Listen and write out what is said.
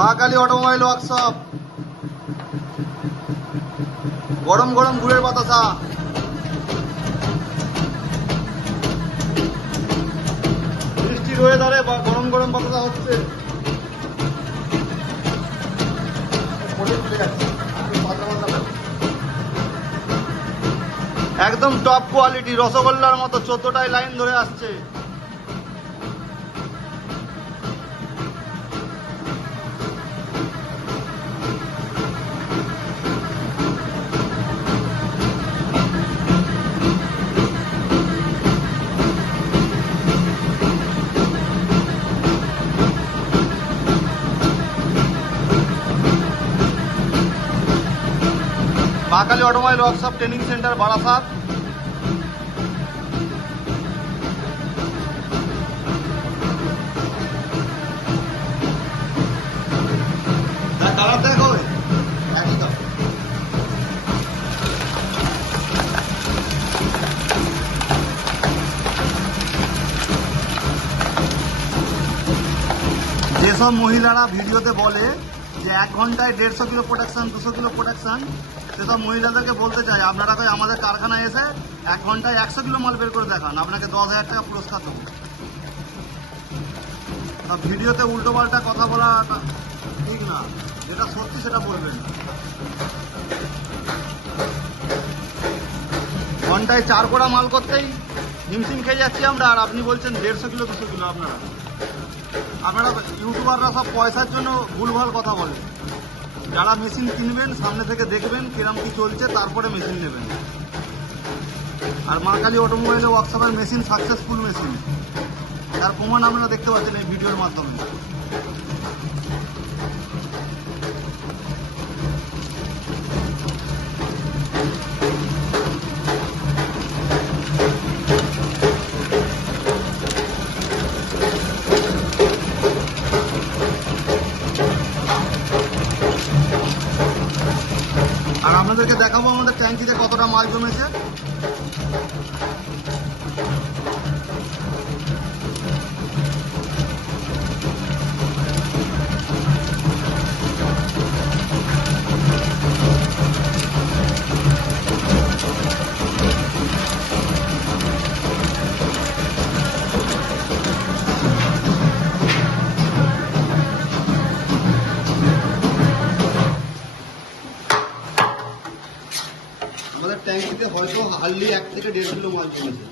মা Kali automobile workshop, গরম গরম গুড়ের বাতাসা। বৃষ্টির ওয়েদারে গরম গরম বাতাসা হচ্ছে। একদম টপ কোয়ালিটি, রসগোল্লার মতো 14টায় লাইন ধরে আসছে। মা Kali automobile workshop training centre, Barasat. দেখো একই তো। যেসব মহিলারা ভিডিওতে বলে যে 1 ঘন্টায় 150 কিলো প্রোডাকশন, 200 কিলো প্রোডাকশন, সেসব মহিলাদেরকে বলতে চাই আপনারা আমাদের কারখানায় এসে 1 ঘন্টায় 100 কিলো মাল বের করে দেখান, আপনাকে 10,000 টাকা পুরস্কার দেবো। ভিডিওতে উল্টো পাল্টা কথা বলা ঠিক না, যেটা সত্যি সেটা বলবেন। ঘন্টায় 4 কোড়া মাল করতেই হিমশিম খেয়ে যাচ্ছি আমরা, আর আপনি বলছেন 150 কিলো 200 কিলো। আপনারা ইউটিউবাররা সব পয়সার জন্য ভুলভাল কথা বলে। যারা মেশিন কিনবেন সামনে থেকে দেখবেন কিরম কি চলছে, তারপরে মেশিন নেবেন। আর মা কালী অটোমোবাইল ওয়ার্কশপের মেশিন সাকসেসফুল মেশিন, তার প্রমাণ আপনারা দেখতে পাচ্ছেন এই ভিডিওর মাধ্যমে। আর আপনাদেরকে দেখাবো আমাদের ট্যাঙ্কিতে কতটা মাল জমেছে। আমাদের ট্যাঙ্কিতে হয়তো হার্ডলি 1 থেকে 1.5 কিলো মাল জমেছে।